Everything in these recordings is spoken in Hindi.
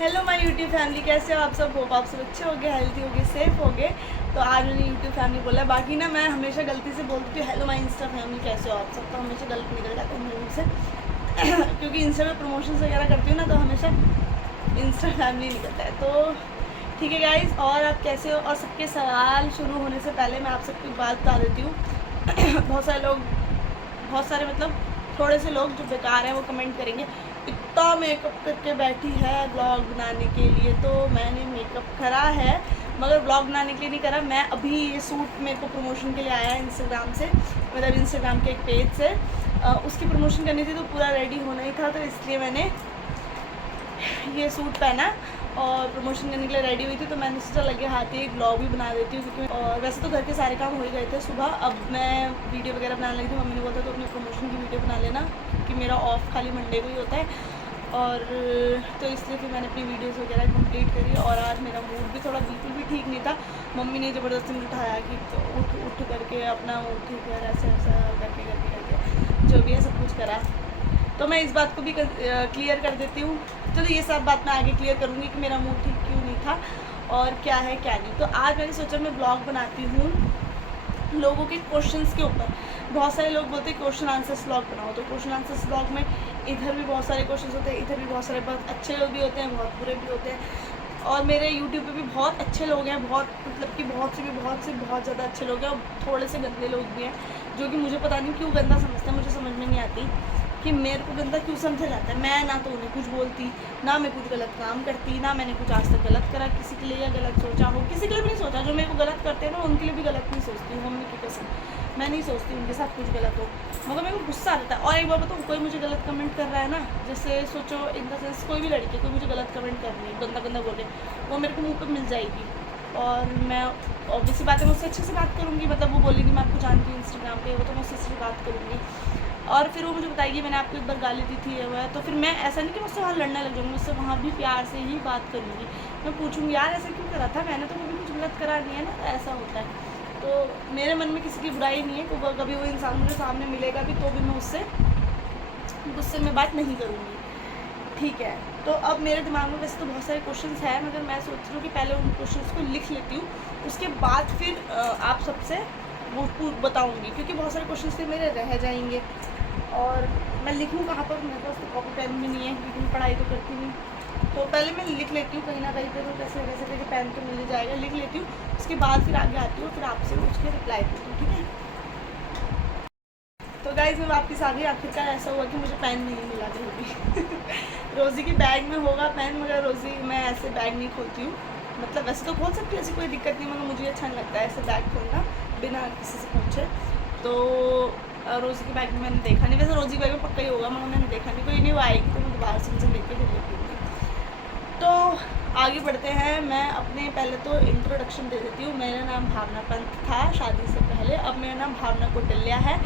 हेलो माय यूट्यूब फैमिली, कैसे हो आप सब? होप आप सब अच्छे होंगे, हेल्थी होंगे, सेफ होंगे। तो आज मैंने यूट्यूब फैमिली बोला। बाकी ना मैं हमेशा गलती से बोलती हूँ हेलो माय इंस्टा फैमिली, कैसे हो आप सब, तो हमेशा गलत निकल जाता है मेरे मुँह से क्योंकि इंस्टा पे प्रमोशंस वगैरह करती हूँ ना, तो हमेशा इंस्टा फैमिली निकलता है। तो ठीक है गाइज़, और आप कैसे हो? और सबके सवाल शुरू होने से पहले मैं आप सबको एक बात बता देती हूँ बहुत सारे मतलब थोड़े से लोग जो बेकार हैं वो कमेंट करेंगे इतना मेकअप करके बैठी है ब्लॉग बनाने के लिए। तो मैंने मेकअप करा है मगर ब्लॉग बनाने के लिए नहीं करा। मैं अभी ये सूट मेरे को प्रमोशन के लिए आया है इंस्टाग्राम से, मतलब इंस्टाग्राम के एक पेज से। उसकी प्रमोशन करनी थी तो पूरा रेडी होना ही था, तो इसलिए मैंने ये सूट पहना और प्रमोशन करने के लिए रेडी हुई थी। तो मैंने सोचा लगे हाथ ही एक ब्लॉग भी बना देती हूँ, क्योंकि और वैसे तो घर के सारे काम हो ही गए थे सुबह। अब मैं वीडियो वगैरह बनाने लगी थी, मम्मी ने बोला था तो अपनी प्रमोशन की वीडियो बना लेना, क्योंकि मेरा ऑफ खाली मंडे को ही होता है। और तो इसलिए फिर मैंने अपनी वीडियोस वगैरह कंप्लीट करी। और आज मेरा मूड भी थोड़ा बिल्कुल भी ठीक नहीं था। मम्मी ने ज़बरदस्ती मुझे उठाया कि तो उठ करके अपना मूड ठीक कर, ऐसा ऐसा करके जो भी है सब कुछ करा। तो मैं इस बात को भी क्लियर कर देती हूँ। चलो ये सब बात मैं आगे क्लियर करूँगी कि मेरा मूड ठीक क्यों नहीं था और क्या है क्या नहीं। तो आज मैंने सोचा मैं ब्लॉग बनाती हूँ लोगों के क्वेश्चंस के ऊपर। बहुत सारे लोग बोलते हैं क्वेश्चन आंसर्स ब्लॉग बनाओ, तो क्वेश्चन आंसर्स ब्लॉग में इधर भी बहुत सारे क्वेश्चंस होते हैं, इधर भी बहुत सारे, बहुत अच्छे लोग भी होते हैं, बहुत बुरे भी होते हैं। और मेरे यूट्यूब पे भी बहुत अच्छे लोग हैं, बहुत मतलब कि बहुत ज़्यादा अच्छे लोग हैं, और थोड़े से गंदे लोग भी हैं, जो कि मुझे पता नहीं क्यों गंदा समझते हैं। मुझे समझ में नहीं आती कि मेरे को गंदा क्यों समझा जाता है। मैं ना तो उन्हें कुछ बोलती, ना मैं कुछ गलत काम करती, ना मैंने कुछ आज तक गलत करा किसी के लिए या गलत सोचा हो किसी के लिए भी नहीं सोचा। जो मेरे को गलत करते हैं मैं उनके लिए भी गलत नहीं सोचती हूँ, मम्मी की कसम मैं नहीं सोचती उनके साथ कुछ गलत हो, मगर मेरे को गुस्सा आता है। और एक बार बताऊँ, कोई मुझे गलत कमेंट कर रहा है ना, जैसे सोचो इन द सेंस कोई भी लड़की कोई मुझे गलत कमेंट कर रही है, गंदा गंदा बोले, वो मेरे को मुँह पर मिल जाएगी और मैं ऑब्वियसली बात है मैं उससे अच्छे से बात करूँगी। मतलब वो बोलेगी मैं आपको जानती हूँ इंस्टाग्राम पे, वो तो मैं उससे अच्छे से बात करूँगी। और फिर वो मुझे बताएगी मैंने आपको एक बार गाली दी थी, है तो फिर मैं ऐसा नहीं कि मुझसे वहाँ लड़ने लग जाऊँगी, मुझसे वहाँ भी प्यार से ही बात करूँगी। मैं पूछूँगी यार ऐसा क्यों करा था, मैंने तो कभी कुछ गलत करा नहीं है ना, ऐसा होता है। तो मेरे मन में किसी की बुराई नहीं है, तो कभी वो इंसान मुझे सामने मिलेगा भी तो भी मैं उससे गुस्से में बात नहीं करूँगी, ठीक है। तो अब मेरे दिमाग में वैसे तो बहुत सारे क्वेश्चंस हैं, मगर मैं सोच रही हूँ कि पहले उन क्वेश्चंस को लिख लेती हूँ, उसके बाद फिर आप सबसे वो बताऊँगी, क्योंकि बहुत सारे क्वेश्चंस फिर मेरे रह जाएंगे। और मैं लिखूँ कहाँ पर, मेरे पास तो कॉपी पेन भी नहीं है, क्योंकि मैं पढ़ाई तो करती नहीं। तो पहले मैं लिख लेती हूँ कहीं ना कहीं पे, तो कैसे कैसे करके पेन तो मिल ही जाएगा, लिख लेती हूँ। उसके बाद फिर आगे आती हूँ, फिर आपसे पूछ के रिप्लाई देती हूँ, ठीक है। तो गाइज मैं वापस आ गई। आखिरकार ऐसा हुआ कि मुझे पेन नहीं मिला कहीं भी रोज़ी की बैग में होगा पेन, मगर रोज़ी मैं ऐसे बैग नहीं खोलती हूँ। मतलब वैसे तो खोल सकती हूँ, ऐसी कोई दिक्कत नहीं, मगर मुझे अच्छा नहीं लगता है ऐसे बैग खोलना बिना किसी से पूछे। तो रोज़ी के बैग में मैंने देखा नहीं, वैसे रोज़ी के बैग में पक्का ही होगा, मगर मैंने देखा नहीं। कोई नहीं, वो आएगी तो मैं दोबारा से उनसे देख के फिर लेती हूँ। तो आगे बढ़ते हैं। मैं अपने पहले तो इंट्रोडक्शन दे देती हूँ। मेरा नाम भावना पंत था शादी से पहले, अब मेरा नाम भावना कौटिल्या है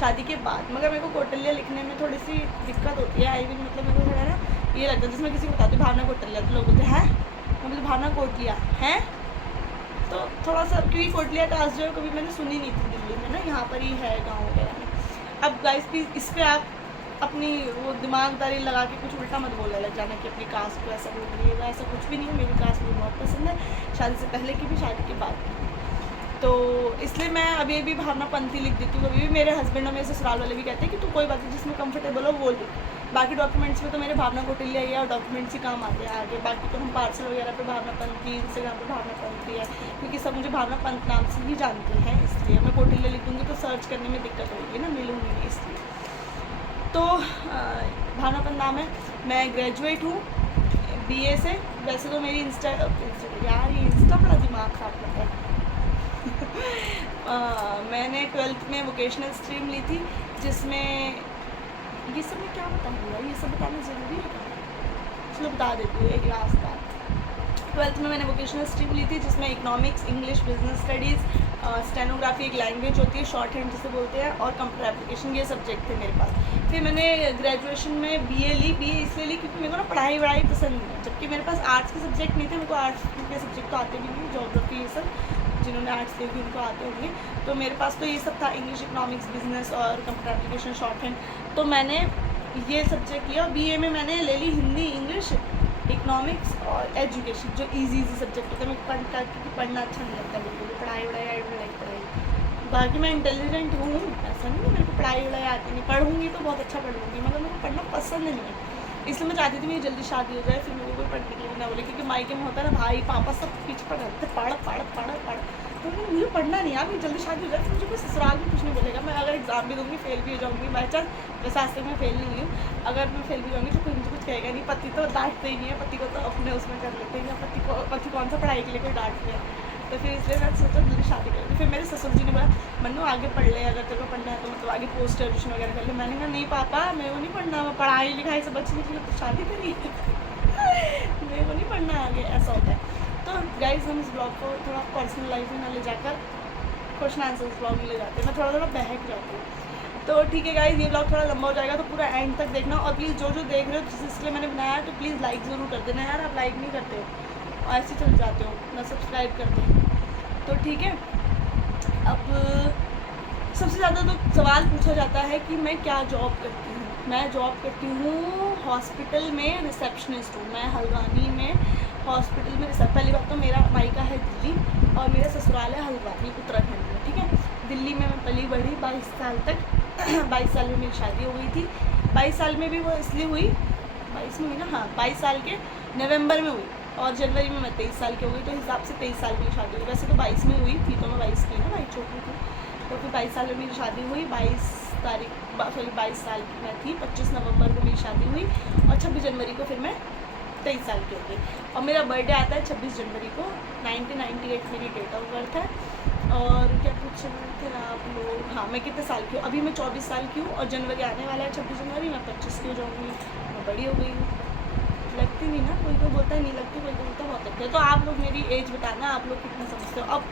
शादी के बाद। मगर मेरे को कौटिल्या लिखने में थोड़ी सी दिक्कत होती है, आई मीन मतलब मेरे को थोड़ा ना ये लगता है, जिसमें किसी को बताती हूँ भावना कौटिल्या तो लोग बोलते हैं मतलब भावना कोटलिया हैं, तो थोड़ा सा, क्योंकि कोटलिया कास्ट जो है कभी मैंने सुनी नहीं थी दिल्ली में ना, यहाँ पर ही है गाँव वगैरह में। अब गाइस प्लीज़ इस पर आप अपनी वो दिमागदारी लगा के कुछ उल्टा मत बोलने लग जाना कि अपनी कास्ट को ऐसा बोल रही है, ऐसा कुछ भी नहीं है। मेरी कास्ट मुझे बहुत पसंद है, शादी से पहले की भी, शादी के बाद की। तो इसलिए मैं अभी भी भावना पंथी लिख देती हूँ। अभी भी मेरे हस्बैंड और मेरे ससुराल वाले भी कहते हैं कि तू कोई बात नहीं, जिसमें कंफर्टेबल हो वो लिख। बाकी डॉक्यूमेंट्स में तो मेरे भावना कौटिल्या ही है, और डॉक्यूमेंट्स ही काम आते हैं आगे। बाकी तो हम पार्सल वगैरह पे भावना पंथी, इंस्टाग्राम पे भावना पंथी है, क्योंकि सब मुझे भावना पंत नाम से ही जानते हैं। इसलिए मैं कौटिल्या लिखूँगी तो सर्च करने में दिक्कत होगी ना, मिलूँगी नहीं इसलिए। तो भावना पंत नाम है। मैं ग्रेजुएट हूँ BA से। वैसे तो मेरी इंस्टा यार ये इंस्टा बड़ा दिमाग ख़राब करता है मैंने 12th में वोकेशनल स्ट्रीम ली थी, जिसमें ये सब मैं क्या बताऊँगा, ये सब बताना ज़रूरी है क्या? चलो बता देती हूँ एक लास्ट बात। 12th में मैंने वोकेशनल स्ट्रीम ली थी, जिसमें economics, English, business studies, stenography एक लैंग्वेज होती है, शॉर्ट हैंड जिसे बोलते हैं, और कंप्यूटर एप्लीकेशन, ये सब्जेक्ट थे मेरे पास। फिर मैंने ग्रेजुएशन में BA ली। BA इसलिए ली क्योंकि मेरे को ना पढ़ाई वढ़ाई पसंद नहीं है, जबकि मेरे पास आर्ट्स के सब्जेक्ट नहीं थे। मेरे को आर्ट्स के सब्जेक्ट तो आते भी नहीं, जोग्राफी ये सब जिन्होंने आर्ट्स देखी उनको आते होंगे। तो मेरे पास तो ये सब था, इंग्लिश, इकोनॉमिक्स, बिजनेस और कंप्यूटर एप्लीकेशन, शॉर्ट हैंड। तो मैंने ये सब्जेक्ट लिया। BA में मैंने ले ली हिंदी, इंग्लिश इकोनॉमिक्स और एजुकेशन, जो इजी सब्जेक्ट होता है। मेरे को पढ़ना अच्छा नहीं लगता बिल्कुल, पढ़ाई वढ़ाई आई डोंट लाइक पढ़ाई। बाकी मैं इंटेलिजेंट हूँ, ऐसा नहीं है मेरे को पढ़ाई वढ़ाई आती नहीं, पढ़ूंगी तो बहुत अच्छा पढ़ूंगी, मगर मेरे को पढ़ना पसंद नहीं है। इसलिए मैं चाहती थी मेरी जल्दी शादी हो जाए, फिर मेरे को कोई पढ़ने के लिए ना बोले, क्योंकि मायके में होता है ना भाई पापा सब पीछे पढ़ाते पढ़ पढ़ पढ़ पढ़, तो मुझे पढ़ना नहीं है। मेरी जल्दी शादी हो जाए, फिर मुझे कोई ससुराल भी कुछ नहीं बोलेगा। मैं अगर एग्जाम भी दूँगी फेल भी हो जाऊँगी बाई चांस, वैसे आज तक मैं फेल नहीं हुई हूँ, अगर मैं फेल भी जाऊँगी तो कोई मुझे कुछ कहेगा नहीं। पति तो डांटते ही नहीं है, पति को तो अपने उसमें कर लेते हैं, या पति कौन सा पढ़ाई के लिए कोई डांट है। तो फिर इसलिए मैं सोचा जल्दी शादी कर ली। फिर मेरे ससुर जी ने बोला मन्नू आगे पढ़ ले, अगर तेरे को पढ़ना है तो मतलब आगे पोस्ट ग्रेजुएशन वगैरह कर ले। मैंने कहा नहीं पापा मेरे को नहीं पढ़ना, मैं पढ़ाई लिखाई से बच्चे निकले तो शादी करी मेरे को नहीं पढ़ना आगे, ऐसा होता है। तो गाइज हम इस ब्लॉग को थोड़ा पर्सनल लाइफ में ना ले जाकर क्वेश्चन आंसर ब्लॉग में ले जाते हैं, मैं थोड़ा थोड़ा बहक जाती हूँ। तो ठीक है गाइज, ये ब्लॉग थोड़ा लंबा हो जाएगा तो पूरा एंड तक देखना, और प्लीज़ जो देख रहे हो जिसके मैंने बनाया तो प्लीज़ लाइक ज़रूर कर देना यार, आप लाइक नहीं करते हो और ऐसे चल जाते हो ना सब्सक्राइब करते हैं। तो ठीक है, अब सबसे ज़्यादा तो सवाल पूछा जाता है कि मैं क्या जॉब करती हूँ। मैं जॉब करती हूँ हॉस्पिटल में, रिसेप्शनिस्ट हूँ मैं हल्द्वानी में हॉस्पिटल में। पहली बात तो मेरा मायका है दिल्ली और मेरा ससुराल है हल्द्वानी उत्तराखंड में, ठीक है। दिल्ली में मैं पली बढ़ी 22 साल तक 22 साल में मेरी शादी हो गई थी। 22 साल में भी वो इसलिए हुई, 22 में हुई ना, हाँ 22 साल के नवंबर में हुई, और जनवरी में मैं 23 साल की हो गई, तो हिसाब से 23 साल में शादी हुई। वैसे तो 22 में हुई थी, तो मैं 22 की ना, भाई छोटी थी, तो फिर 22 साल में मेरी शादी हुई। 22 साल की मैं थी, 25 नवंबर को मेरी शादी हुई, और 26 जनवरी को फिर मैं 23 साल की हो गई। और मेरा बर्थडे आता है 26 जनवरी को, 1998 मेरी डेट ऑफ बर्थ है। और क्या पूछ रहे थे आप लोग, हाँ मैं कितने साल की हूँ, अभी मैं 24 साल की हूँ, और जनवरी आने वाला है 26 जनवरी, मैं 25 की हो जाऊँगी, मैं बड़ी हो गई हूँ। लगती नहीं ना, कोई बोलता है नहीं लगती, कोई बोलता बहुत लगती है। तो आप लोग मेरी एज बताना, आप लोग कितना समझते हो। अब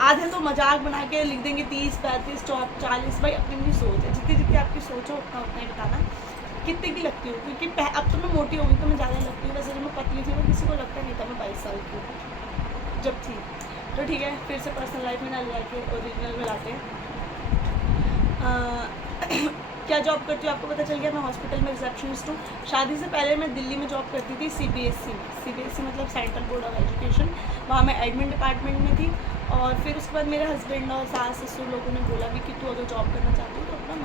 आधे तो मजाक बना के लिख देंगे 30, 35, 40, भाई अपनी अपनी सोच है, जितनी जितनी आपकी सोच हो उतना उतना ही बताना कितने की लगती हूँ, क्योंकि अब तो मैं मोटी हो गई तो मैं ज़्यादा लगती हूँ। वैसे जब मैं पतली थी तो किसी को लगता नहीं था मैं 22 साल की हूँ जब थी। तो ठीक है, फिर से पर्सनल लाइफ में ना ले जाके ओरिजिनल में लाते हैं। क्या जॉब करती हूँ आपको पता चल गया, मैं हॉस्पिटल में रिसेप्शनिस्ट हूँ। शादी से पहले मैं दिल्ली में जॉब करती थी CBSE में, CBSE मतलब सेंट्रल बोर्ड ऑफ एजुकेशन, वहाँ मैं एडमिन डिपार्टमेंट में थी। और फिर उसके बाद मेरे हस्बैंड और सास ससुर लोगों ने बोला भी कि तू अगर जॉब करना चाहती है तो अपना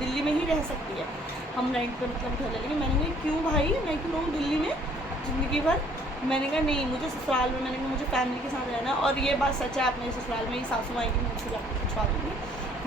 दिल्ली में ही रह सकती है, हम रेंट पे मतलब घर ले लेंगे। मैंने कहा क्यों भाई, मैं क्यों रहूँ दिल्ली में ज़िंदगी भर। मैंने कहा नहीं, मुझे ससुराल में, मैंने कहा मुझे फैमिली के साथ रहना। और ये बात सच है, आप मेरे ससुराल में ही सासू माई की मुझसे जाकर पूछवा दूँगी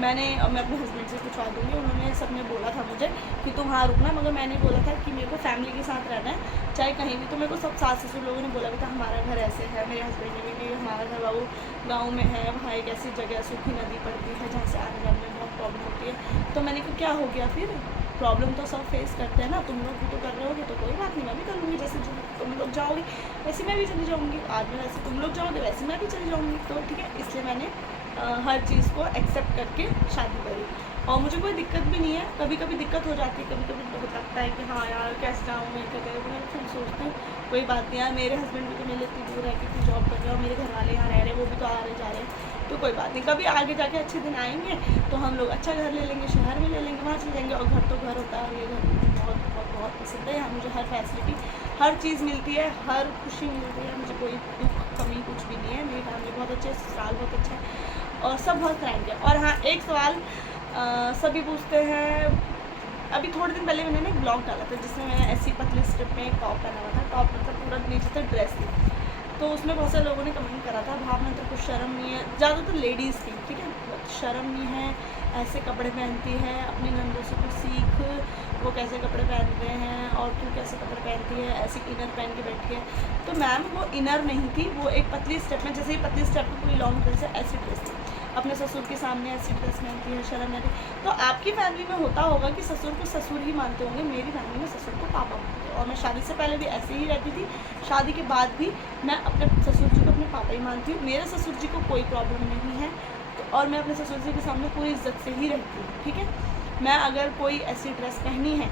मैं अपने हस्बैंड से पूछवा दूँगी। उन्होंने सबने बोला था मुझे कि तुम वहाँ रुकना, मगर मैंने बोला था कि मेरे को फैमिली के साथ रहना है चाहे कहीं भी। तो मेरे को सब सास ससुर लोगों ने बोला भी था हमारा घर ऐसे है, मेरे हस्बैंड ने भी कि हमारा घर बाबू गाँव में है, वहाँ एक ऐसी जगह सूखी नदी पड़ती है जहाँ से आने जाने में बहुत प्रॉब्लम होती है। तो मैंने कहा क्या हो गया, फिर प्रॉब्लम तो सब फेस करते हैं ना, तुम लोग भी तो कर रहे होगे तो कोई बात नहीं, मैं भी कर लूँगी। जैसे तुम लोग जाओगे वैसे मैं भी चली जाऊँगी, आज में वैसे तुम लोग जाओगे वैसे मैं भी चली जाऊँगी। तो ठीक है, इसलिए मैंने हर चीज़ को एक्सेप्ट करके शादी करी, और मुझे कोई दिक्कत भी नहीं है। कभी कभी दिक्कत हो जाती है, कभी कभी तो लगता है कि हाँ यार कैसे जाऊँ मैं, क्या करूँ। मैं फिर सोचती हूँ कोई बात नहीं यार, मेरे हस्बैंड भी तो मेरे इतनी दूर है कि जॉब कर रहे हो, मेरे घर वाले यहाँ रह रहे हैं, वो भी तो आ रहे जा रहे हैं, तो कोई बात नहीं। कभी आगे जाके अच्छे दिन आएंगे तो हम लोग अच्छा घर ले लेंगे, शहर में ले लेंगे, वहाँ चले जाएंगे। और घर तो घर होता है, ये घर मुझे बहुत बहुत बहुत पसंद है। यहाँ मुझे हर फैसिलिटी, हर चीज़ मिलती है, हर खुशी मिलती है, मुझे कोई दुख कमी कुछ भी नहीं है। मेरी फैमिली बहुत अच्छी है, ससुराल बहुत अच्छा है, और सब बहुत फ्रेंड है। और हाँ एक सवाल सभी पूछते हैं, अभी थोड़े दिन पहले मैंने एक ब्लॉग डाला था जिसमें मैंने ऐसी पतली स्ट्रिप में एक टॉप पहना हुआ था, टॉप मतलब पूरा नीचे से ड्रेस थी। तो उसमें बहुत सारे लोगों ने कमेंट करा था भावना तो कुछ शर्म नहीं है, ज़्यादातर लेडीज़ थी, ठीक है, शर्म नहीं है, ऐसे कपड़े पहनती है, अपनी नंदों से कुछ सीख, वो कैसे कपड़े पहन रहे हैं और तू कैसे कपड़े पहनती है, ऐसी इनर पहन के बैठी है। तो मैम वो इनर नहीं थी, वो एक पतली स्टेप में, जैसे ही पतली स्टेप में पूरी लॉन्ग ड्रेस है ऐसी ड्रेस थी, अपने ससुर के सामने ऐसी ड्रेस पहनती है, शर्म नहीं। तो आपकी फैमिली में होता होगा कि ससुर को ससुर ही मानते होंगे, मेरी फैमिली में ससुर को पापा मानते हैं। और मैं शादी से पहले भी ऐसे ही रहती थी, शादी के बाद भी मैं अपने ससुर जी को अपने पापा ही मानती हूँ। मेरे ससुर जी को कोई प्रॉब्लम नहीं है, तो और मैं अपने ससुर जी के सामने पूरी इज्जत से ही रहती हूँ, ठीक है। मैं अगर कोई ऐसी ड्रेस पहनी है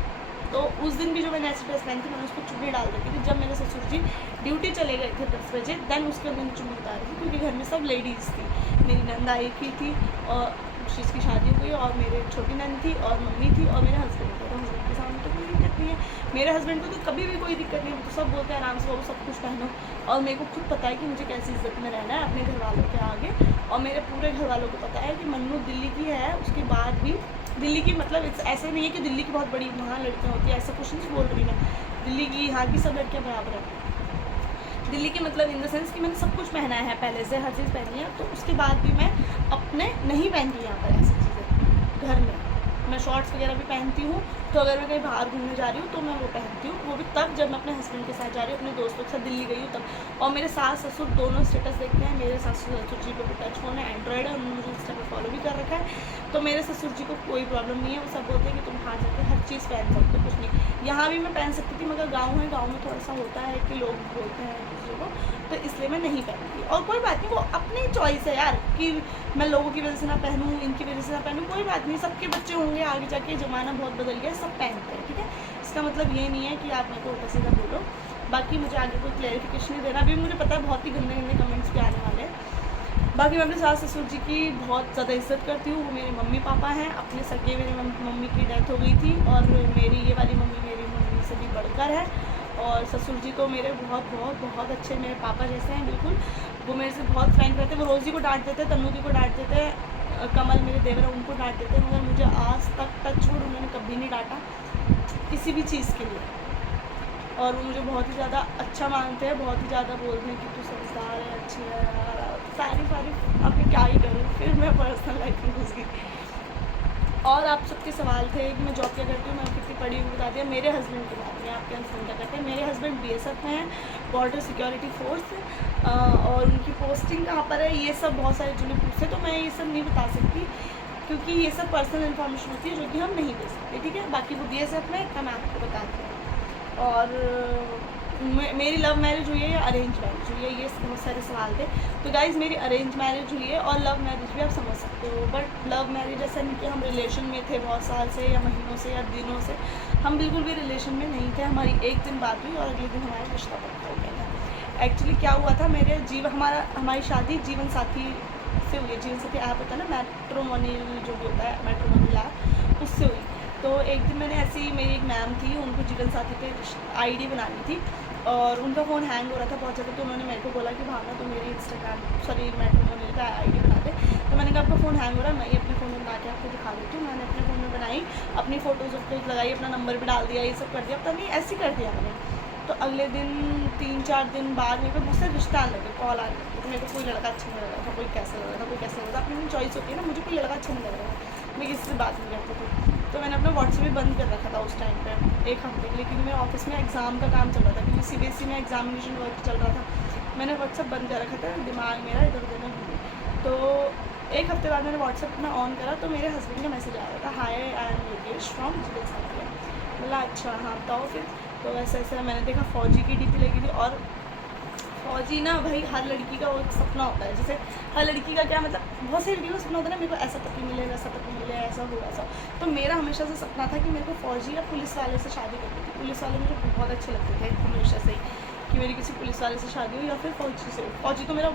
तो उस दिन भी जो मैंने ऐसी ड्रेस पहनी थी मैंने उसको चुन्नी डाल रखी थी। जब मेरे ससुर जी ड्यूटी चले गए थे 10 बजे, देन उसके दिन चुन्नी उतारी थी, क्योंकि घर में सब लेडीज़ थी। मेरी नंद आई की थी और चीज़ की शादी हो गई और मेरे छोटी नंद थी और मम्मी थी और मेरे हस्बैंड थे। तो हस्बैंड के सामने तो कोई दिक्कत नहीं है, मेरे हस्बैंड को तो कभी भी कोई दिक्कत नहीं है, तो सब बोलते हैं आराम से वो सब कुछ पहनो। और मेरे को खुद पता है कि मुझे कैसी इज्जत में रहना है अपने घर वालों के आगे, और मेरे पूरे घर वालों को पता है कि मन्नू दिल्ली की है, उसके बाद भी दिल्ली की मतलब ऐसे नहीं है कि दिल्ली की बहुत बड़ी वहाँ लड़कियाँ होती है, ऐसा कुछ नहीं बोल रही मैं। दिल्ली की यहाँ की सब लड़कियाँ बराबर है। दिल्ली की मतलब इन द सेंस कि मैंने सब कुछ पहना है पहले से, हर चीज़ पहनी है, तो उसके बाद भी मैं अपने नहीं पहनती यहाँ पर ऐसी चीज़ें। घर में मैं शॉर्ट्स वगैरह भी पहनती हूँ, तो अगर मैं कहीं बाहर घूमने जा रही हूँ तो मैं वो पहनती हूँ, वो भी तब जब मैं अपने हस्बैंड के साथ जा रही हूँ, अपने दोस्तों के साथ दिल्ली गई हूँ तब। और मेरे सास ससुर दोनों स्टेटस देखते हैं, मेरे ससुर जी पे भी टच फ़ोन है, एंड्रॉयड है, उन्होंने मुझे इंस्टा पर फॉलो भी कर रखा है, तो मेरे ससुर जी को कोई प्रॉब्लम नहीं है। वो सब बोलते हैं कि तुम वहाँ जाकर हर चीज़ पहन सकते हो, कुछ नहीं। यहाँ भी मैं पहन सकती थी, मगर गाँव है, गाँव में थोड़ा सा होता है कि लोग बोलते हैं एक दूसरे को, तो इसलिए मैं नहीं पहनती। और कोई बात नहीं, वो अपनी चॉइस है यार, कि मैं लोगों की वजह से ना पहनूँ, इनकी वजह से ना पहनूँ, कोई बात नहीं। सबके बच्चे होंगे आगे जाके, ज़माना बहुत बदल गया, सब पहनते हैं, ठीक है। इसका मतलब ये नहीं है कि आप मेरे को उल्टा सीधा बोलो। बाकी मुझे आगे कोई क्लैरिफिकेशन नहीं देना, अभी मुझे पता है बहुत ही गंदे गंदे कमेंट्स भी आने वाले हैं। बाकी मैं अपने सास ससुर जी की बहुत ज़्यादा इज्जत करती हूँ, वो मेरे मम्मी पापा हैं। अपने सगे मेरे मम्मी की डेथ हो गई थी, और मेरी ये वाली मम्मी मेरी मम्मी से भी बढ़कर है। और ससुर जी तो मेरे बहुत बहुत बहुत अच्छे, मेरे पापा जैसे हैं बिल्कुल। वो मेरे से बहुत फ्रैंक रहते हैं, वो रोज़ी को डांट देते, तन्नू दी को डांट देते, कमल मेरे देवर हैं उनको डांट देते हैं, मगर मुझे आज तक टच छोड़ उन्होंने कभी नहीं डांटा किसी भी चीज़ के लिए। और वो मुझे बहुत ही ज़्यादा अच्छा मानते हैं, बहुत ही ज़्यादा बोलते हैं कि तू समझदार है, अच्छी है, सारी अब मैं क्या ही करूँ। फिर मैं पर्सनल लाइफ में घुस गई। और आप सबके सवाल थे कि मैं जॉब क्या करती हूँ, मैं कितनी पढ़ी हुई बता दिया। मेरे हस्बैंड के बारे में, आपके हस्बैंड क्या करते हैं? मेरे हस्बैंड BSF में हैं, बॉर्डर सिक्योरिटी फोर्स, और उनकी पोस्टिंग कहाँ पर है, ये सब बहुत सारे जुड़े पूछते, तो मैं ये सब नहीं बता सकती, क्योंकि ये सब पर्सनल इन्फॉर्मेशन होती है जो कि हम नहीं दे सकते, ठीक है। बाकी वो BSF में इतना मैं आपको बताती हूँ। और मेरी लव मैरिज हुई है या अरेंज मैरिज हुई है, ये बहुत सारे सवाल थे। तो गाइज़ मेरी अरेंज मैरिज हुई है, और लव मैरिज भी आप समझ सकते हो। बट लव मैरिज ऐसा नहीं कि हम रिलेशन में थे बहुत साल से या महीनों से या दिनों से, हम बिल्कुल भी रिलेशन में नहीं थे। हमारी एक दिन बात हुई और अगले दिन हमारा रिश्ता पक्का हो गया था। एक्चुअली क्या हुआ था, हमारी शादी जीवन साथी से हुई है। जीवन साथी ऐप होता है ना, मैट्रिमोनियल जो भी होता है, मैट्रिमोनियल ऐप, उससे हुई। तो एक दिन मैंने ऐसी, मेरी एक मैम थी, उनको जीवन साथी पे ID बनानी थी, और उनका फ़ोन हैंग हो रहा था बहुत ज़्यादा। तो उन्होंने मेरे को बोला कि भावना तो मेरी मैट्रिमोनियल का ID बना दे। तो मैंने कहा आपका फ़ोन हैंग हो रहा है, मैं ये अपने फ़ोन में बना के आपको दिखा देती हूँ। मैंने अपने फ़ोन में बनाई, अपनी फ़ोटोज़ वोटोज़ लगाई, अपना नंबर भी डाल दिया, ये सब कर दिया। पता नहीं ऐसे कर दिया मैंने। तो अगले दिन 3-4 दिन बाद मेरे को बहुत सारे रिश्ते आने लगे, कॉल आने लगे। तो मेरे को कोई लड़का अच्छा नहीं लग रहा था, कोई कैसा लग रहा था, कोई कैसा लग रहा था। अपनी चॉइस होती है ना, मुझे कोई लड़का अच्छा नहीं लग रहा था, मैं किसी से बात नहीं करती थी। तो मैंने अपना व्हाट्सएप भी बंद कर रखा था उस टाइम पे 1 हफ्ते के लिए, क्योंकि मेरे ऑफिस में एग्ज़ाम का काम चल रहा था, क्योंकि CBSE में एग्जामिनेशन वर्क चल रहा था। मैंने व्हाट्सएप बंद कर रखा था, दिमाग मेरा इधर उधर में घूमे। तो 1 हफ्ते बाद मैंने व्हाट्सएप अपना ऑन करा, तो मेरे हस्बैंड का मैसेज आ रहा था, हाय आई एम योगेश फ्रॉम जीवन साथी। बोला अच्छा हाँ बताओ फिर। तो ऐसा ऐसा मैंने देखा फौजी की DP लगी थी। और फौजी ना भाई हर लड़की का वो एक सपना होता है, जैसे हर लड़की का क्या मतलब, बहुत सारी लड़कियों का सपना होता है ना, मेरे को ऐसा पति मिले, वैसा पति मिले, ऐसा हो ऐसा। तो मेरा हमेशा से सपना था कि मेरे को फौजी या पुलिस वाले से शादी करनी थी। पुलिस वाले मुझे बहुत अच्छे लगते थे हमेशा से ही, कि मेरी किसी पुलिस वाले से शादी हो या फिर फौजी से। फौजी तो मेरा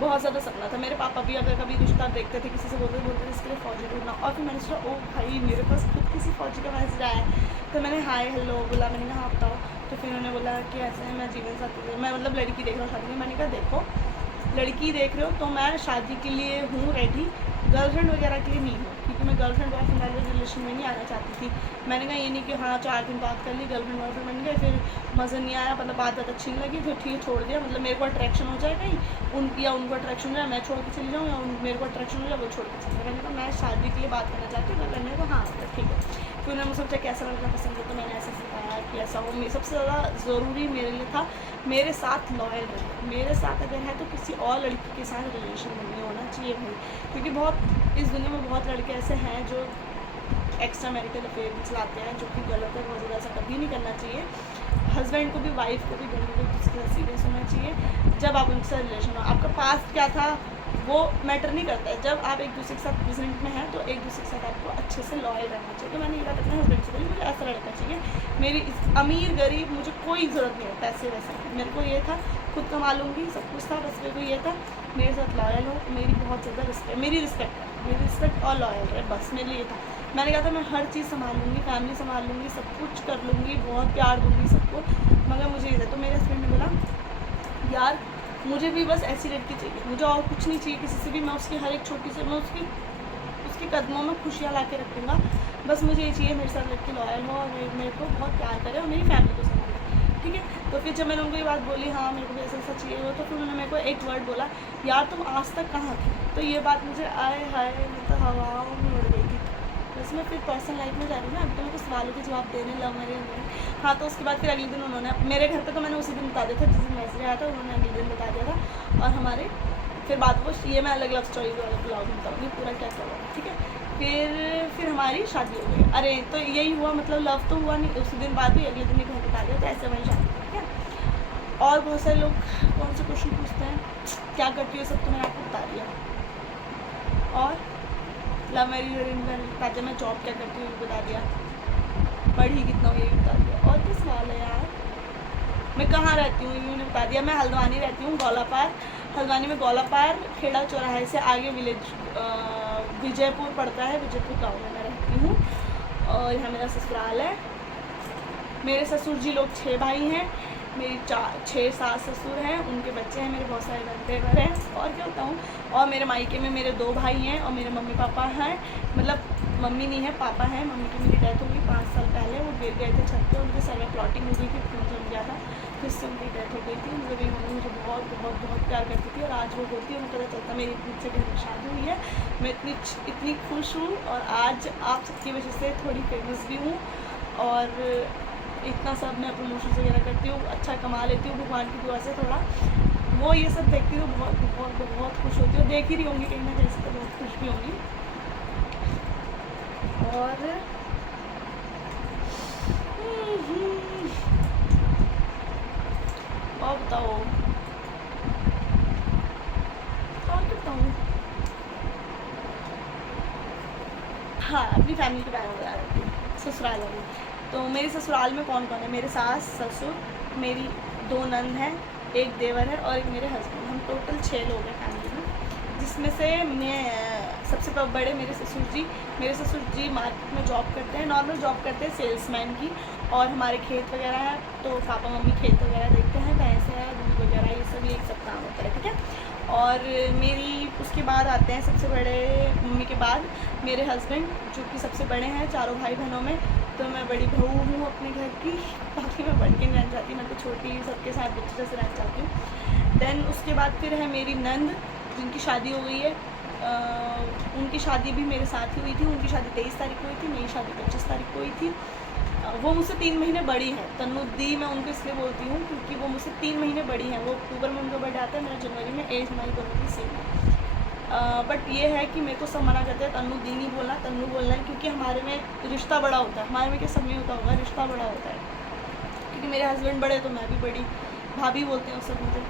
बहुत ज़्यादा सपना था। मेरे पापा भी अगर कभी रिश्ता देखते थे, किसी से बोलते थे इसके लिए फ़ौजी ढूंढना। और फिर मैंने सोचा ओ भाई मेरे पास खुद किसी फ़ौजी का मैसेज आया है। तो मैंने हाय हेलो बोला, मैंने कहा हाँ बताओ। तो फिर उन्होंने बोला कि ऐसे है, मैं जीवन साथी, मैं मतलब लड़की देख रहा हूँ शादी में। मैंने कहा देखो लड़की देख रहे हो तो मैं शादी के लिए हूँ रेडी, गर्लफ्रेंड वगैरह के लिए नहीं हूँ, क्योंकि मैं गर्लफ्रेंड बॉयफ्रेंड वाले रिलेशन में नहीं आना चाहती थी। मैंने कहा ये नहीं कि हाँ 4 दिन बात कर ली, गर्लफ्रेंड बॉयफ्रेंड बन गए, फिर मज़ा नहीं आया, मतलब बात अच्छी नहीं लगी, फिर ठीक छोड़ दिया। मतलब मेरे को अट्रैक्शन हो जाए कहीं या उनको अट्रैक्शन हो जाए, मैं छोड़ के चली जाऊँ, या मेरे को अट्रैक्शन हो जाए वो छोड़ के चली जाए। मैंने कहा मैं शादी के लिए बात करना चाहती हूँ, करने को हाँ ठीक है। फिर उन्होंने मुझसे पूछा कैसा लड़का पसंद है, तो मैंने ऐसे बताया कि ऐसा हो। सबसे ज़्यादा ज़रूरी मेरे लिए था मेरे साथ लॉयल रहे। मेरे साथ अगर है तो किसी और लड़की के साथ रिलेशन में नहीं होना चाहिए भाई, क्योंकि बहुत इस दुनिया में बहुत लड़के ऐसे हैं जो एक्स्ट्रा मैरिटल अफेयर भी चलाते हैं, जो कि गलत है। बहुत ज़्यादा ऐसा कभी नहीं करना चाहिए। हस्बैंड को भी वाइफ को भी दोनों को किसी के साथ सीरियस होना चाहिए जब आप उनके साथ रिलेशन हो। आपका पास्ट क्या था वो मैटर नहीं करता है। जब आप एक दूसरे के साथ प्रेजेंट में हैं तो एक दूसरे के साथ आपको अच्छे से लॉयल रहना चाहिए। तो मैंने ये बात अपने हस्बैंड से बोली, मुझे ऐसा लड़का चाहिए, मेरी अमीर गरीब मुझे कोई ज़रूरत नहीं है, पैसे वैसे। मेरे को ये था खुद कमा लूँगी, सब कुछ था, बस मेरे को ये था मेरे साथ लॉयल हो, मेरी बहुत ज़्यादा रिस्पेक्ट, मेरी रिस्पेक्ट और लॉयल है, बस मेरे लिए था। मैंने कहा था मैं हर चीज़ संभाल लूँगी, फैमिली संभाल लूँगी, सब कुछ कर लूँगी, बहुत प्यार दूँगी सबको, मगर मुझे ये था। तो मेरे हस्बैंड ने बोला यार मुझे भी बस ऐसी लड़की चाहिए, मुझे और कुछ नहीं चाहिए किसी से भी, मैं उसकी हर एक छोटी से, मैं उसके कदमों में खुशियाँ ला के रखूँगा, बस मुझे ये चाहिए मेरे साथ लड़की लॉयल हो और मेरे को बहुत प्यार करे और मेरी फैमिली को संभाले, ठीक है। तो फिर जब मैंने उनको ये बात बोली हाँ मेरे को भी ऐसा ऐसा चाहिए हो, तो फिर उन्होंने मेरे को एक वर्ड बोला, यार तुम आज तक कहाँ थी। तो ये बात मुझे आए हाय मतलब हवाओं में उड़ गई थी। वैसे मैं फिर पर्सनल लाइफ में जा रही हूँ ना, अभी तो मेरे को सवालों के जवाब देने लव मैरिज में। हाँ तो उसके बाद फिर अगले दिन उन्होंने मेरे घर पे, तो मैंने उसी दिन बता दिया था जिस दिन मैसेज आया था, उन्होंने अगले दिन बता दिया था। और हमारे फिर बात वो ये मैं अलग लव स्टोरी वाला ब्लॉग में बताऊँगी पूरा क्या क्या हुआ, ठीक है। फिर हमारी शादी हो गई। अरे तो यही हुआ, मतलब लव तो हुआ नहीं, उसी दिन बाद भी अगले दिन ही घर बता दिया, तो ऐसे वही शादी, ठीक है। और बहुत सारे लोग कौन से क्वेश्चन पूछते हैं, क्या करती हो, सब तो मैंने आपको बता दिया। और लव मैरिज अरेंज मैरिज बता दिया, मैं जॉब क्या करती हूँ बता दिया, पढ़ी कितना हूँ ये भी बता दिया। और क्या सवाल है यार, मैं कहाँ रहती हूँ ये मैंने बता दिया। मैं हल्द्वानी रहती हूँ, गौलापार, हल्द्वानी में गौलापार खेड़ा चौराहे से आगे विलेज विजयपुर पड़ता है, विजयपुर गाँव में मैं रहती हूँ। और यहाँ मेरा ससुराल है। मेरे ससुर जी लोग 6 भाई हैं, मेरी 6 सास ससुर हैं, उनके बच्चे हैं, मेरे बहुत सारे देवर हैं। और क्या बताऊँ। और मेरे मायके में मेरे 2 भाई हैं और मेरे मम्मी पापा हैं, मतलब मम्मी नहीं है पापा हैं। मम्मी की मेरी डेथ हो गई 5 साल पहले, वो गिर गए थे छत पे, उनके सर में प्लॉटिंग हो गई थी, खून जम गया था, फिर से उनकी डेथ हो गई थी। मतलब मेरी मम्मी मुझे बहुत बहुत बहुत प्यार करती थी और आज वो होती है, उन्हें पता चलता मेरी इतनी से घर में शादी हुई है, मैं इतनी खुश हूँ और आज आप सबकी वजह से थोड़ी फेमस भी हूँ और इतना सब मैं प्रमोशन वगैरह करती हूँ, अच्छा कमा लेती हूँ भगवान की दुआ से। थोड़ा वो ये सब देखती हूँ बहुत बहुत बहुत खुश होती हूँ, देख ही रही होंगी कहीं ना कहीं से, तो बहुत खुश भी होंगी। और बताओ और क्या बताऊँ। हाँ अपनी फैमिली के बारे में बता रही थी, ससुराल वाली। तो मेरे ससुराल में कौन कौन है, मेरे सास ससुर, मेरी 2 नंद हैं, एक देवर है और एक मेरे हस्बैंड। हम टोटल 6 लोग हैं फैमिली में, जिसमें से मैं सबसे बड़े मेरे ससुर जी मार्केट में जॉब करते हैं, नॉर्मल जॉब करते हैं सेल्समैन की। और हमारे खेत वगैरह है, तो पापा मम्मी खेत वगैरह देखते हैं, भैंस है, दूध वगैरह, ये सब काम होता है, ठीक है। और मेरी उसके बाद आते हैं सबसे बड़े, मम्मी के बाद मेरे हस्बैंड, जो कि सबसे बड़े हैं चारों भाई बहनों में। तो मैं बड़ी बहू हूँ अपने घर की, बाकी मैं बढ़ के नहीं रहना चाहती, मैं तो छोटी सबके साथ बच्चे जैसे रहना चाहती हूँ। देन उसके बाद फिर है मेरी नंद, जिनकी शादी हो गई है। उनकी शादी भी मेरे साथ ही हुई थी, उनकी शादी 23 तारीख को हुई थी, मेरी शादी 25 तारीख को हुई थी। वो मुझसे 3 महीने बड़ी है, तन्नू दी मैं उनको इसलिए बोलती हूँ क्योंकि वो मुझसे 3 महीने बड़ी हैं। वो अक्टूबर में उनका बर्थडे आता है, मेरा जनवरी में, एज हमारी दोनों की सेम है। बट ये है कि मेरे को सब मना करते हैं तन्नू दी नहीं बोलना, तन्नू बोलना है, क्योंकि हमारे में रिश्ता बड़ा होता है। हमारे में क्या सब में होता होगा, रिश्ता बड़ा होता है, क्योंकि मेरे हस्बैंड बड़े तो मैं भी बड़ी, भाभी बोलते हैं उस सब मुझे।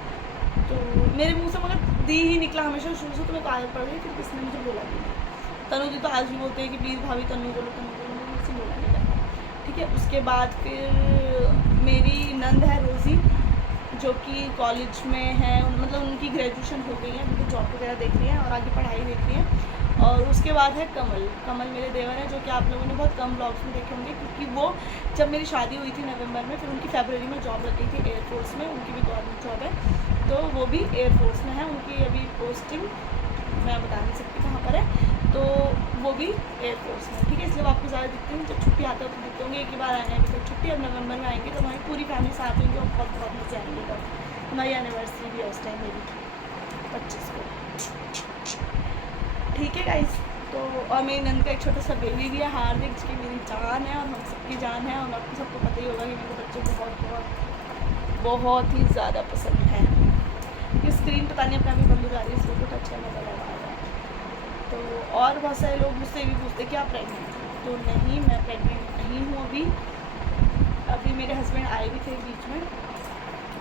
तो मेरे मुँह से मगर दी ही निकला हमेशा, शुरू से तो मेरे को आदत पड़ गई, फिर किसने मुझे बोला भी नहीं। तन्नू दी तो आज भी बोलते हैं कि प्लीज़ भाभी तन्नू बोलो, मैंने मुझसे बोला नहीं जाता, ठीक है। उसके बाद फिर मेरी नंद है रोज़ी, जो कि कॉलेज में है, मतलब उनकी ग्रेजुएशन हो गई है, उनको जॉब वगैरह देख रही है और आगे पढ़ाई देख रही है। और उसके बाद है कमल मेरे देवर हैं, जो कि आप लोगों ने बहुत कम ब्लॉग्स में देखे होंगे, क्योंकि वो जब मेरी शादी हुई थी नवंबर में, फिर उनकी फरवरी में जॉब लग गई थी एयरफोर्स में, उनकी भी गवर्नमेंट जॉब है, तो वो भी एयरफोर्स में है। उनकी अभी पोस्टिंग मैं बता नहीं सकती कहाँ पर है, तो वो भी एयरफोर्स में, ठीक है। इसलिए आपको ज़्यादा दिखते हैं, जब छुट्टी आता है तो दिखते होंगे। एक ही बार आने अभी तक छुट्टी, अब नवंबर में आएंगे तो हमारी पूरी फैमिली साथ होंगे और बहुत बहुत मज़े आएंगे। तब हमारी एनिवर्सरी भी है उस टाइम मेरी 25 को, ठीक है गाइस। तो और मेरी नंद का एक छोटा सा बेबी भी है, हार्दिक, जिसकी मेरी जान है और हम सबकी जान है। और आपको सबको पता ही होगा कि मेरे बच्चे बहुत बहुत बहुत ही ज़्यादा पसंद है। ये स्क्रीन पता नहीं अपने आप ही बंद हो जा रही है, इसको कुछ अच्छा लगा रहा है। तो और बहुत सारे लोग मुझसे भी पूछते कि आप प्रेगनेंट हैं, तो नहीं मैं प्रेगनेंट नहीं हूँ अभी। मेरे हस्बैंड आए भी थे बीच में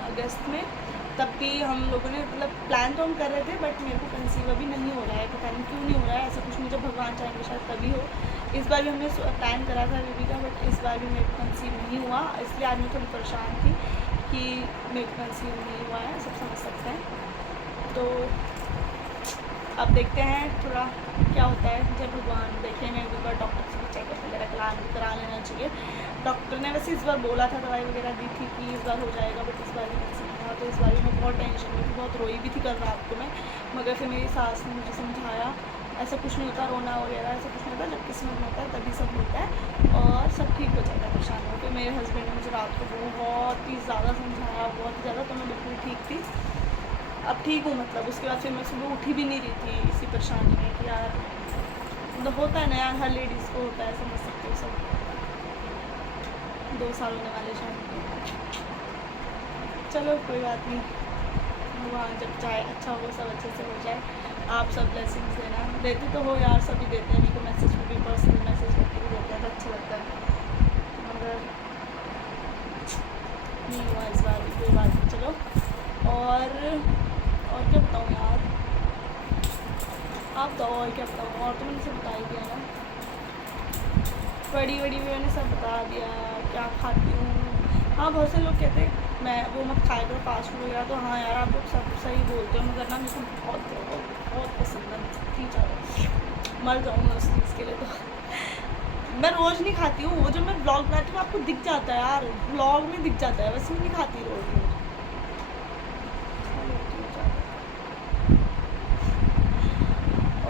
अगस्त में, तब भी हम लोगों ने मतलब प्लान तो हम कर रहे थे, बट मेरे को कंसीव अभी नहीं हो रहा है, पता नहीं क्यों नहीं हो रहा है। ऐसा कुछ नहीं, जब भगवान चाहेंगे शायद तभी हो। इस बार भी हमने प्लान करा था बेबी का, बट इस बार भी मेरे को कंसीव नहीं हुआ, इसलिए आज मैं थोड़ी परेशान थी कि मेरे को कंसीव नहीं हुआ है, सब समझ सकते हैं। तो अब देखते हैं थोड़ा क्या होता है, जब भगवान देखें। मैं एक बार डॉक्टर से भी चेकअप वगैरह करा लेना चाहिए। डॉक्टर ने वैसे इस बार बोला था, दवाई वगैरह दी थी कि इस बार हो जाएगा, बट इस बार भी कंसीव नहीं हुआ। तो इस बार भी मैं बहुत टेंशन में थी, बहुत रोई भी थी कल रात को मैं, मगर फिर मेरी सास ने मुझे समझाया ऐसा कुछ नहीं होता, रोना वगैरह ऐसा कुछ नहीं होता, जब किस्मत में होता है तभी सब होता है और सब ठीक हो जाता है परेशान हो के। मेरे हस्बैंड ने मुझे रात को बहुत ही ज़्यादा समझाया, बहुत ज़्यादा, तो मैं बिल्कुल ठीक थी। अब ठीक हूँ, मतलब उसके बाद फिर मैं सुबह उठी भी नहीं रही थी इसी परेशानी में कि यार मतलब होता है ना यार, हर लेडीज़ को होता है, समझ सकते हो सब। 2 साल होने वाले शायद। चलो कोई बात नहीं, भगवान जब चाहे अच्छा हो, सब अच्छे से हो जाए। आप सब ब्लेसिंग्स देना, देते तो हो यार, सभी देते हैं। मेरे को मैसेज में भी, पर्सनल मैसेज करके भी देते हैं, तो अच्छा लगता है, मगर नहीं हुआ इस बार भी, कोई बात नहीं। चलो और क्या बताऊँ यार, आप बताओ और क्या बताऊँ, और तो मैंने सब बता ही दिया ना, बड़ी भी मैंने सब बता दिया क्या खाती हूँ। हाँ, बहुत से लोग कहते हैं मैं वो मत खाया करो फास्ट फूड वगैरह, तो हाँ यार आप लोग सब सही बोलते हो, मगर ना मेरे को बहुत बहुत बहुत पसंद है, ठीक ज़्यादा मर जाऊँगा उस चीज़ के लिए। तो मैं रोज़ नहीं खाती हूँ, वो जो मैं ब्लॉग बनाती हूँ आपको दिख जाता है यार, ब्लॉग में दिख जाता है, वैसे मैं नहीं खाती रोज़।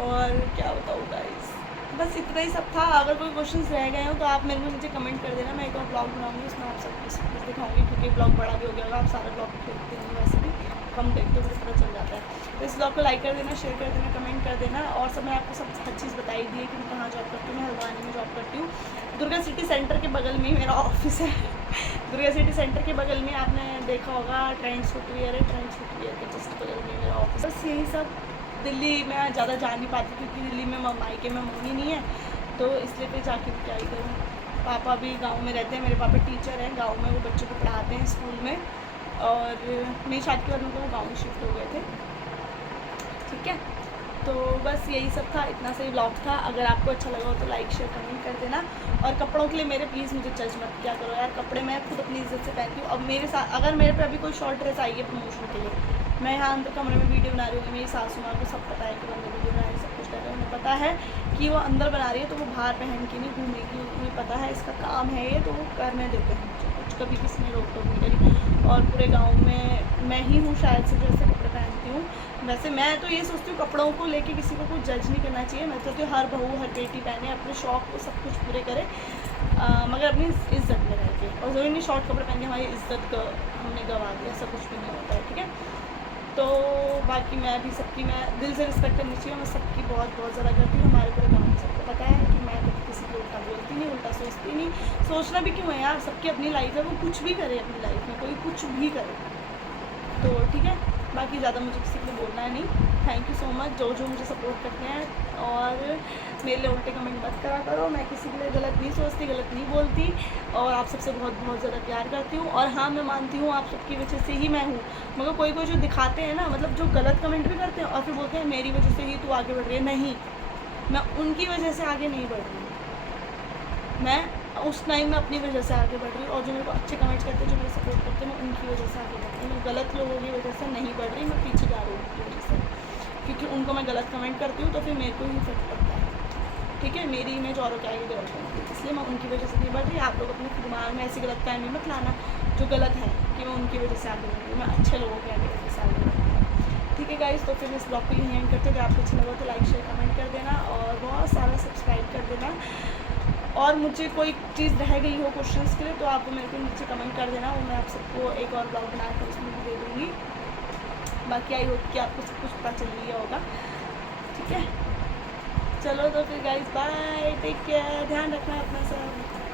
और क्या बताऊँ गाइस, बस इतना ही सब था। अगर कोई क्वेश्चंस रह गए हो तो आप मेरे को नीचे कमेंट कर देना, मैं एक और ब्लॉग बनाऊंगी, उसमें आप सब कुछ दिखाऊंगी, क्योंकि ब्लॉग बड़ा भी हो गया होगा, आप सारा ब्लॉग देखते नहीं, वैसे भी कम देखते हो, पता चल जाता है। तो इस ब्लॉग को लाइक कर देना, शेयर कर देना, कमेंट कर देना। और सब मैं आपको सब हर चीज़ बताई दी है कि मैं कहाँ जॉब करती हूँ। मैं हल्द्वानी में जॉब करती हूँ, दुर्गा सिटी सेंटर के बगल में ही मेरा ऑफिस है। दुर्गा सिटी सेंटर के बगल में आपने देखा होगा ट्रेंड्स फुटवियर है, ट्रेंड्स फुटवियर के जस्ट बगल में मेरा ऑफिस। बस यही सब। दिल्ली मैं ज़्यादा जा नहीं पाती, क्योंकि दिल्ली में मायके में मम्मी नहीं है, तो इसलिए फिर जाके भी क्या ही करूँ। पापा भी गांव में रहते हैं, मेरे पापा टीचर हैं गांव में, वो बच्चों को पढ़ाते हैं स्कूल में, और मेरी शादी के बाद में वो गाँव में शिफ्ट हो गए थे। ठीक है, तो बस यही सब था, इतना सही ब्लॉग था। अगर आपको अच्छा लगा हो तो लाइक शेयर कमेंट कर देना। और कपड़ों के लिए मेरे प्लीज़ मुझे जज मत क्या करो यार, कपड़े मैं खुद अपनी इज्जत से पहनती हूँ। अब मेरे साथ अगर मेरे पे अभी कोई शॉर्ट ड्रेस आई है प्रमोशन के लिए, मैं यहाँ अंदर कमरे में वीडियो बना रही हूँ, मेरी सासू माँ को सब पता है कि बंदे वीडियो बना रही है, सब कुछ कर रहे हैं, उन्हें पता है कि वो अंदर बना रही है, तो वो बाहर पहन के नहीं घूमेगी, उन्हें पता है इसका काम है ये, तो वो करने देते हैं कुछ, कभी किसी ने रोक टोक नहीं करी। और पूरे गाँव में मैं ही हूँ शायद से जो ऐसे कपड़े पहनती हूँ। वैसे मैं तो ये सोचती हूँ कपड़ों को लेके किसी को कुछ जज नहीं करना चाहिए। मैं चाहती हूँ हर बहू हर बेटी पहने, अपने शौक़ को सब कुछ पूरे करे, मगर अपनी इज्जत में रह के। और ज़रूरी नहीं शॉर्ट कपड़े पहन के हमारी इज्जत का हमने गंवा दिया, ऐसा कुछ भी नहीं होता है। ठीक है, तो बाकी मैं भी सबकी, मैं दिल से रिस्पेक्ट करनी चाहिए, मैं सबकी बहुत बहुत ज़्यादा करती हूँ। हमारे पूरे गाँव में सबको पता है कि मैं कभी किसी को उल्टा बोलती नहीं, उल्टा सोचती नहीं। सोचना भी क्यों है यार, सबकी अपनी लाइफ है, वो कुछ भी करे अपनी लाइफ में, कोई कुछ भी करे। तो ठीक है, बाकी ज़्यादा मुझे किसी को बोलना है नहीं। थैंक यू सो मच जो मुझे सपोर्ट करते हैं, और मेरे लिए उल्टे कमेंट मत करा करो। मैं किसी के लिए गलत नहीं सोचती, गलत नहीं बोलती, और आप सबसे बहुत बहुत ज़्यादा प्यार करती हूँ। और हाँ, मैं मानती हूँ आप सबकी वजह से ही मैं हूँ, मगर कोई कोई जो दिखाते हैं ना, मतलब जो गलत कमेंट भी करते हैं और फिर बोलते हैं मेरी वजह से ही तू आगे बढ़ रही है। नहीं, मैं उनकी वजह से आगे नहीं बढ़ रही, मैं उस टाइम में अपनी वजह से आगे बढ़ रही हूँ। और जो मेरे को अच्छे कमेंट्स करते हैं, जो मेरे सपोर्ट करते हैं, मैं उनकी वजह से आगे बढ़ रही हूँ। मैं गलत लोगों की वजह से नहीं बढ़ रही, मैं पीछे जा रही हूँ उनकी वजह से, क्योंकि उनको मैं गलत कमेंट करती हूँ तो फिर मेरे को ही इफेक्ट पड़ता है। ठीक है, मेरी इमेज औरों की आगे डेवलप होती है, इसलिए मैं उनकी वजह से नहीं बढ़ रही। आप लोग अपने दिमाग में ऐसी गलत फहमी मत लाना जो गलत है कि मैं उनकी वजह से आगे बढ़ रही हूँ, मैं अच्छे लोगों की आगे वजह से आगे बढ़ रही हूँ। ठीक है गाइस, तो फिर इस ब्लॉग को यहीं एंड करते हैं। अगर आपको अच्छा लगा तो लाइक शेयर कमेंट कर देना, और बहुत सारा सब्सक्राइब कर देना। और मुझे कोई चीज़ रह गई हो क्वेश्चंस के लिए तो आप मेरे को नीचे कमेंट कर देना, और मैं आप सबको एक और ब्लॉग बनाकर उसमें भी दे दूँगी। बाकी आई होप कि आपको सब कुछ पता चल गया होगा। ठीक है, चलो तो फिर गाइस बाय, टेक केयर, ध्यान रखना अपना सब।